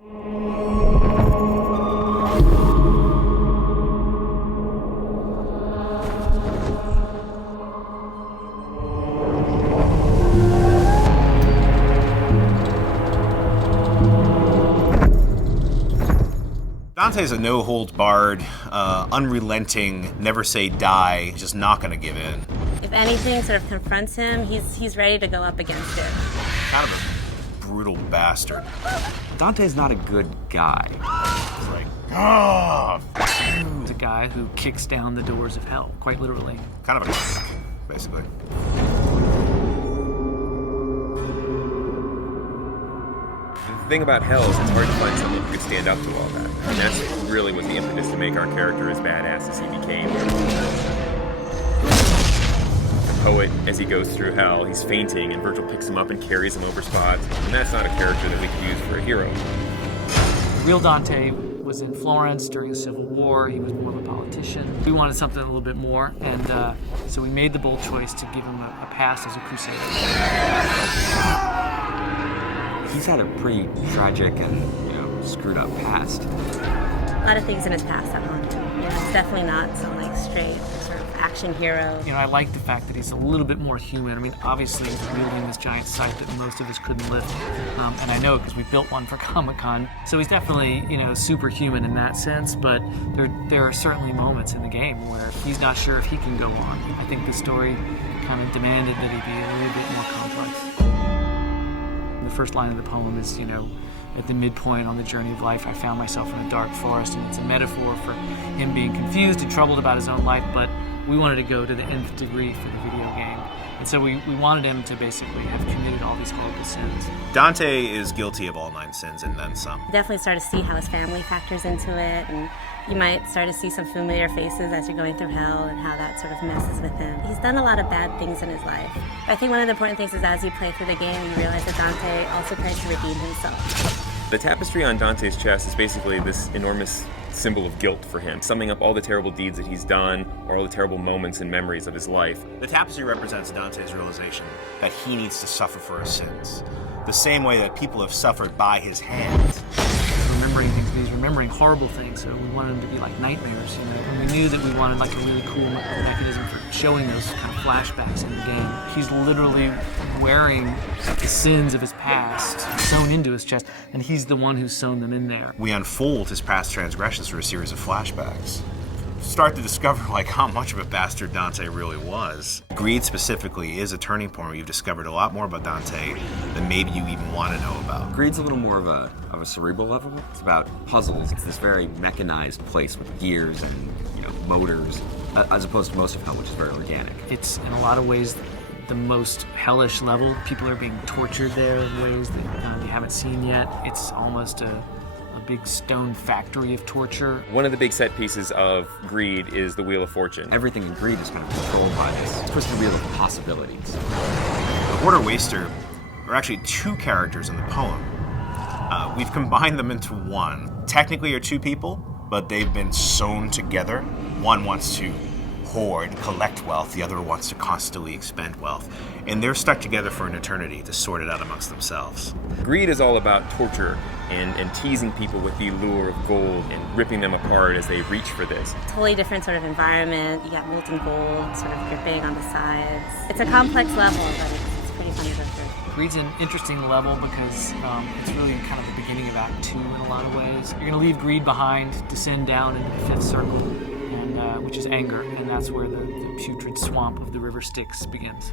Dante's a no-holds-barred, unrelenting, never say die, just not gonna give in. If anything sort of confronts him, he's ready to go up against it. Kind of a brutal bastard. Dante's not a good guy. He's like, ah! He's a guy who kicks down the doors of hell, quite literally. Kind of a cuck, basically. The thing about hell is it's hard to find someone who could stand up to all that. And that's really what the impetus to make our character as badass as he became. The poet, as he goes through hell, he's fainting, and Virgil picks him up and carries him over spots. And that's not a character that we could use for a hero. Real Dante was in Florence during the Civil War. He was more of a politician. We wanted something a little bit more, and so we made the bold choice to give him a pass as a crusader. He's had a pretty tragic and, screwed up past. A lot of things in his past that haunt him. It's definitely not some straight sort of action hero. I like the fact that he's a little bit more human. I mean, obviously he's wielding this giant scythe that most of us couldn't lift, and I know it because we built one for Comic-Con. So he's definitely, superhuman in that sense. But there are certainly moments in the game where he's not sure if he can go on. I think the story kind of demanded that he be a little bit more complex. The first line of the poem is, at the midpoint on the journey of life, I found myself in a dark forest, and it's a metaphor for him being confused and troubled about his own life, but we wanted to go to the nth degree for the video game. And so we wanted him to basically have committed all these horrible sins. Dante is guilty of all 9 sins and then some. Definitely start to see how his family factors into it, and you might start to see some familiar faces as you're going through hell and how that sort of messes with him. He's done a lot of bad things in his life. I think one of the important things is as you play through the game, you realize that Dante also tries to redeem himself. The tapestry on Dante's chest is basically this enormous symbol of guilt for him, summing up all the terrible deeds that he's done or all the terrible moments and memories of his life. The tapestry represents Dante's realization that he needs to suffer for his sins, the same way that people have suffered by his hands. Remembering things, he's remembering horrible things, so we wanted him to be like nightmares, and we knew that we wanted a really cool mechanism for showing those kind of flashbacks in the game. He's literally wearing the sins of his past sewn into his chest, and he's the one who's sewn them in there. We unfold his past transgressions through a series of flashbacks. Start to discover how much of a bastard Dante really was. Greed specifically is a turning point where you've discovered a lot more about Dante than maybe you even want to know about. Greed's a little more of a cerebral level. It's about puzzles. It's this very mechanized place with gears and motors, as opposed to most of hell, which is very organic. It's in a lot of ways the most hellish level. People are being tortured there in ways that you haven't seen yet. It's almost a big stone factory of torture. One of the big set pieces of Greed is the Wheel of Fortune. Everything in Greed is kind of controlled by this twisted wheel of possibilities. The Hoarder Waster are actually 2 characters in the poem. We've combined them into one. Technically are 2 people, but they've been sewn together. One wants to hoard, collect wealth, the other wants to constantly expend wealth. And they're stuck together for an eternity to sort it out amongst themselves. Greed is all about torture and teasing people with the lure of gold and ripping them apart as they reach for this. Totally different sort of environment. You got molten gold sort of dripping on the sides. It's a complex level, but it's pretty fun to go through. Greed's an interesting level because it's really kind of the beginning of Act 2 in a lot of ways. You're going to leave Greed behind, descend down into the 5th circle, and which is anger, and that's where the putrid swamp of the river Styx begins.